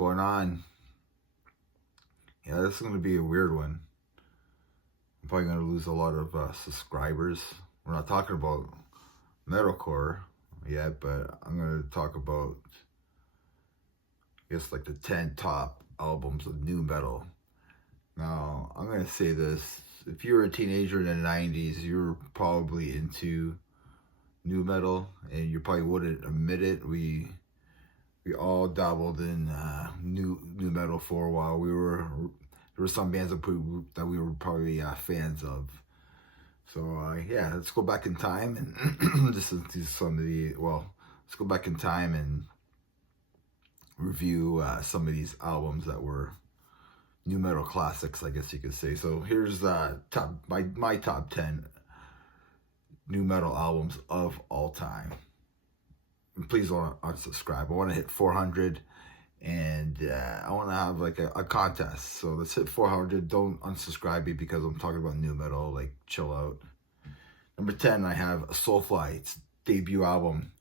going on? Yeah, this is going to be a weird one. I'm probably going to lose a lot of subscribers. We're not talking about metalcore yet, but I'm going to talk about, I guess, like the 10 top albums of new metal. Now, I'm going to say this. If you were a teenager in the 90s, you were probably into new metal, and you probably wouldn't admit it. We all dabbled in new metal for a while. There were some bands that we were probably fans of. So yeah, let's go back in time and listen to some of the, let's go back in time and review some of these albums that were new metal classics, I guess you could say. So here's my top 10 new metal albums of all time. And please don't unsubscribe. I want to hit 400, and I want to have like a contest. So let's hit 400. Don't unsubscribe me because I'm talking about new metal. Like, chill out. Number 10, I have Soulfly. Its debut album.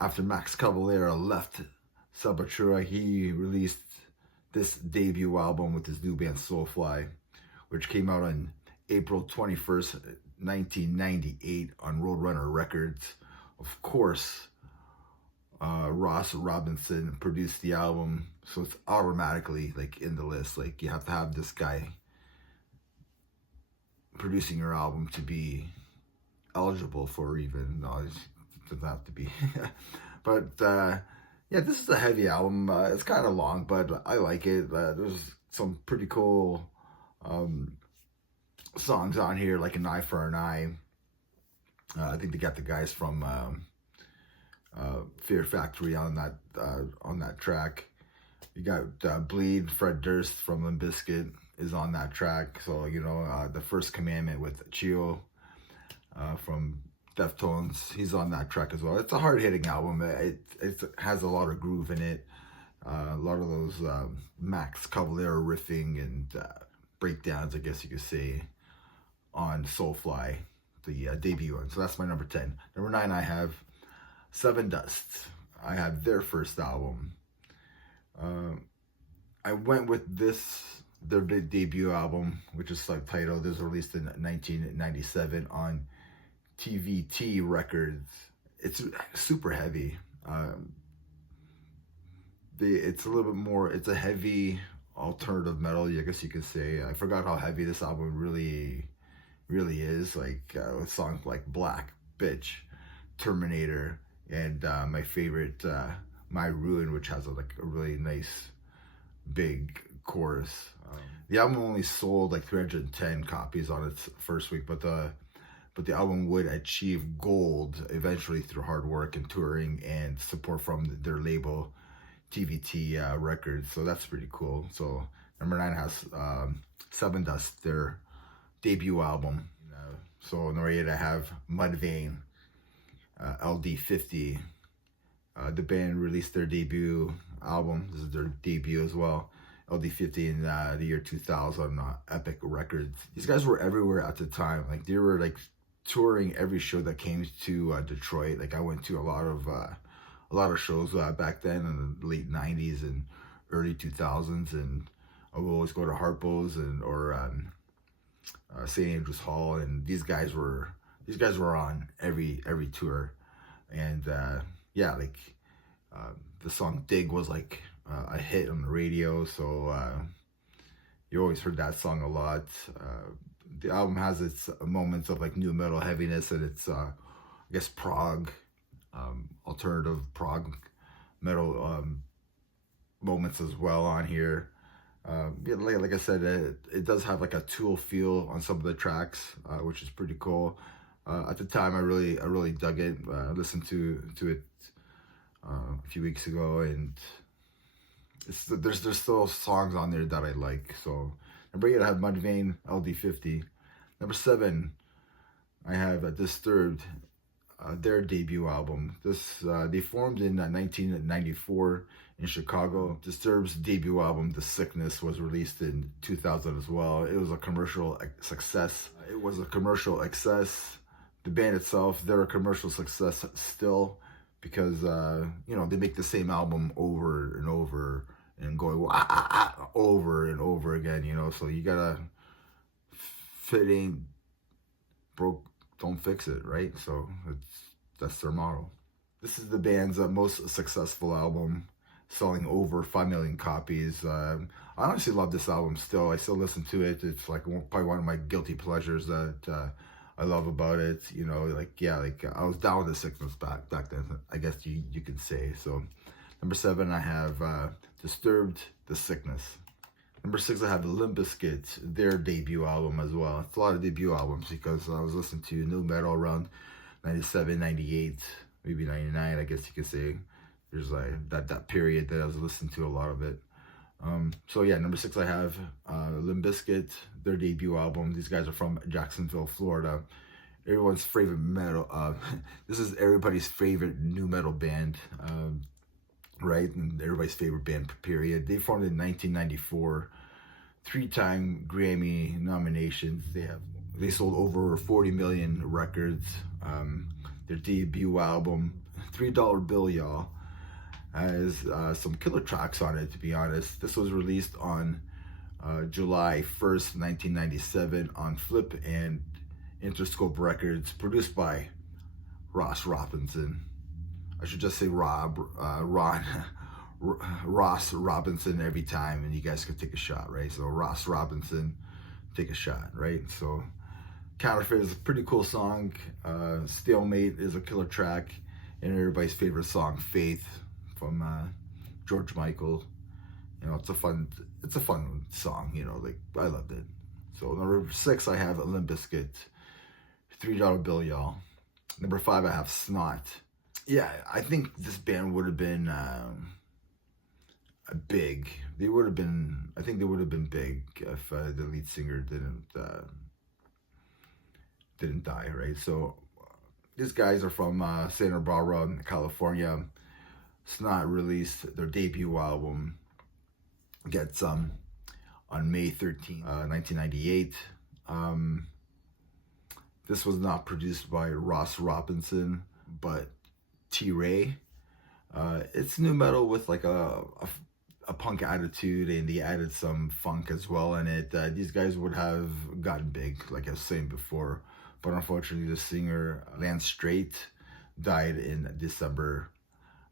After Max Cavalera left Sepultura, he released this debut album with his new band Soulfly, which came out on April 21st, 1998 on Roadrunner Records. Of course, Ross Robinson produced the album, so it's automatically like in the list. Like, you have to have this guy producing your album to be eligible for, even no, it doesn't have to be. But yeah, this is a heavy album. It's kind of long, but I like it. There's some pretty cool songs on here, like An Eye for an Eye. I think they got the guys from Fear Factory on that track. You got Bleed. Fred Durst from Limp Bizkit is on that track. So, you know, The First Commandment with Chio from Deftones, he's on that track as well. It's a hard-hitting album. It has a lot of groove in it. A lot of those Max Cavalera riffing and breakdowns, I guess you could say, on Soulfly, the debut one. So that's my number 10. Number 9, I have Seven Dust. I have their first album. I went with their debut album, which is subtitled. It was released in 1997 on TVT Records. It's super heavy. It's a little bit more, it's a heavy alternative metal, I guess you could say. I forgot how heavy this album really is. Like with songs like Black Bitch, Terminator, and my favorite, My Ruin, which has a really nice big chorus. The album only sold like 310 copies on its first week, but the album would achieve gold eventually through hard work and touring and support from their label, TVT Records. So that's pretty cool. So number 9 has Seven Dust, their debut album. So number 8, I have Mudvayne, LD50. The band released their debut album. This is their debut as well. LD50 in the year 2000 on Epic Records. These guys were everywhere at the time. Like, they were like touring every show that came to Detroit. Like, I went to a lot of shows back then in the late 90s and early 2000s, and I would always go to Harpo's or St. Andrews Hall, and these guys were on every tour. And yeah, like the song Dig was like a hit on the radio, so you always heard that song a lot. The album has its moments of like new metal heaviness, and it's I guess prog, alternative prog metal moments as well on here. Yeah, like I said, it does have like a Tool feel on some of the tracks, which is pretty cool. At the time, I really dug it. I listened to it a few weeks ago, and there's still songs on there that I like. So number 8, I have Mudvayne, LD50. Number 7, I have Disturbed, their debut album. They formed in 1994 in Chicago. Disturbed's debut album, The Sickness, was released in 2000 as well. It was a commercial success. The band itself, they're a commercial success still, because you know, they make the same album over and over and going wah, ah, ah, over and over again, you know. So you gotta, if it ain't broke, don't fix it, right? So that's their motto. This is the band's most successful album, selling over 5 million copies. I honestly love this album still. I still listen to it. It's like probably one of my guilty pleasures that I love about it. You know, like, yeah, like I was down with the Sickness back then, I guess you could say. So number 7, I have Disturbed, The Sickness. Number 6, I have Olympus Skit, their debut album as well. It's a lot of debut albums because I was listening to new metal around 97, 98, maybe 99, I guess you could say. There's like that period that I was listening to a lot of it. So yeah, number 6, I have Limp Bizkit, their debut album. These guys are from Jacksonville, Florida. Everyone's favorite metal. This is everybody's favorite new metal band, right? And everybody's favorite band, period. They formed in 1994. 3-time Grammy nominations. They sold over 40 million records. Their debut album, $3 Bill, y'all, has some killer tracks on it, to be honest. This was released on July 1st, 1997 on Flip and Interscope Records, produced by Ross Robinson. I should just say Ross Robinson every time, and you guys could take a shot, right? So Ross Robinson, take a shot, right? So Counterfeit is a pretty cool song. Stalemate is a killer track, and everybody's favorite song, Faith, from George Michael. You know, it's a fun song. You know, like I loved it. So number 6, I have Limp Bizkit, $3 Bill, y'all. Number 5, I have Snot. Yeah, I think this band would have been big. I think they would have been big if the lead singer didn't die, right? So these guys are from Santa Barbara, California. Snot released their debut album, Get Some, on May 13th, 1998. This was not produced by Ross Robinson, but T-Ray. It's new metal with like a punk attitude, and they added some funk as well in it. These guys would have gotten big, like I was saying before, but unfortunately the singer Lance Strait died in December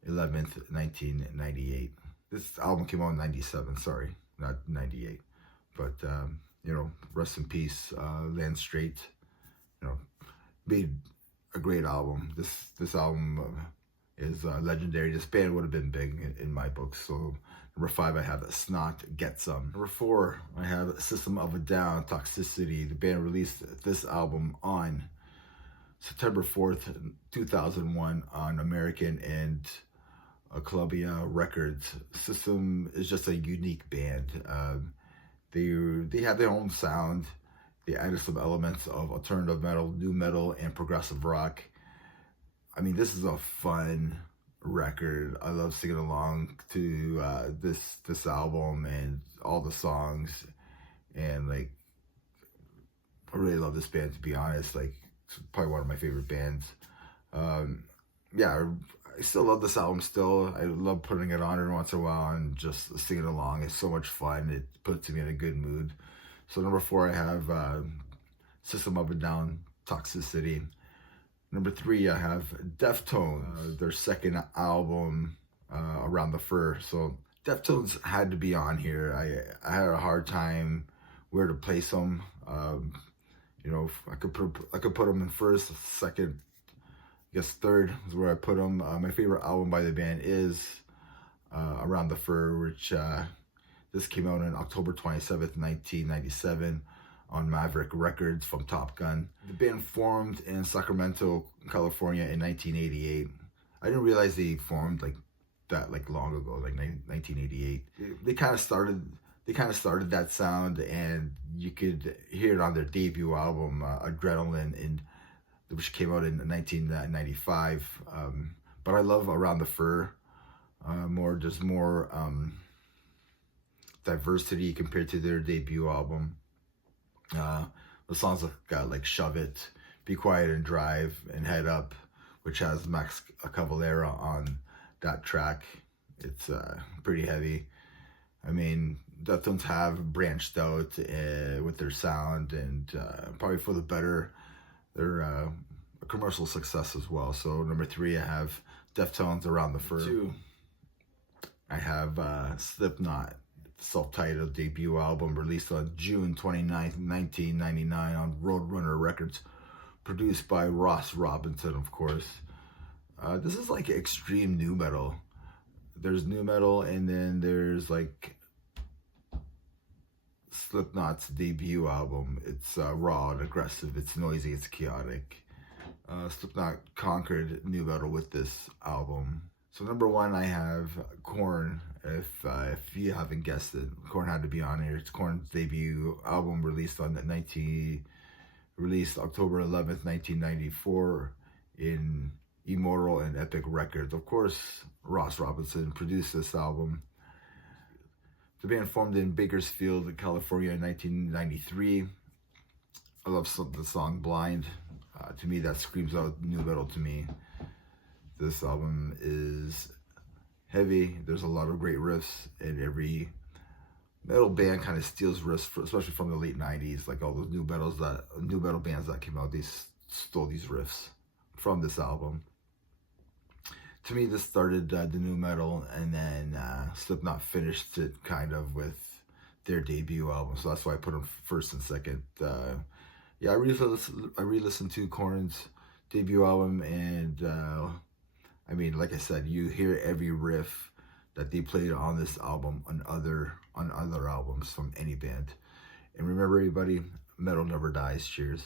11th, 1998. This album came out in 97, sorry, not 98. But, you know, rest in peace, Lance Strait. You know, made a great album. This album is legendary. This band would have been big in my book. So number 5, I have Snot, Get Some. Number 4, I have System of a Down, Toxicity. The band released this album on September 4th, 2001 on American and Columbia Records. System is just a unique band. They have their own sound. They added some elements of alternative metal, new metal, and progressive rock. I mean, this is a fun record. I love singing along to this album and all the songs, and like I really love this band, to be honest. Like, it's probably one of my favorite bands. Yeah, I still love this album still. I love putting it on every once in a while and just singing along. It's so much fun. It puts me in a good mood. So number 4, I have System of a Down, Toxicity. Number 3, I have Deftones, their second album, Around the Fur. So Deftones had to be on here. I had a hard time where to place them. You know, I could put them in first, second, I guess third is where I put them. My favorite album by the band is Around the Fur, which this came out on October 27th, 1997 on Maverick Records from Top Gun. The band formed in Sacramento, California in 1988. I didn't realize they formed like long ago, like 1988. They kind of started that sound, and you could hear it on their debut album, Adrenaline, which came out in 1995. But I love Around the Fur more. There's more diversity compared to their debut album. The songs have got like Shove It, Be Quiet and Drive, and Head Up, which has Max Cavalera on that track. It's pretty heavy. I mean, Deftones have branched out with their sound, and probably for the better. They're a commercial success as well. So number 3, I have Deftones, Around the Fur. 2, I have Slipknot, self-titled debut album released on June 29th, 1999 on Roadrunner Records, produced by Ross Robinson, of course. This is like extreme nu metal. There's nu metal, and then there's like Slipknot's debut album. It's raw and aggressive, it's noisy, it's chaotic. Slipknot conquered nu metal with this album. So number 1, I have Korn. If you haven't guessed it, Korn had to be on here. It's Korn's debut album released October 11th, 1994 in Immortal and Epic Records. Of course, Ross Robinson produced this album. The band formed in Bakersfield, California in 1993. I love the song Blind. To me, that screams out nu metal to me. This album is heavy. There's a lot of great riffs, and every metal band kind of steals riffs, especially from the late 90s. Like all those nu metal bands that came out, they stole these riffs from this album. To me, this started the nu metal, and then Slipknot finished it kind of with their debut album. So that's why I put them first and second. Yeah, I re-listened to Korn's debut album, and I mean, like I said, you hear every riff that they played on this album on other albums from any band. And remember, everybody, metal never dies. Cheers.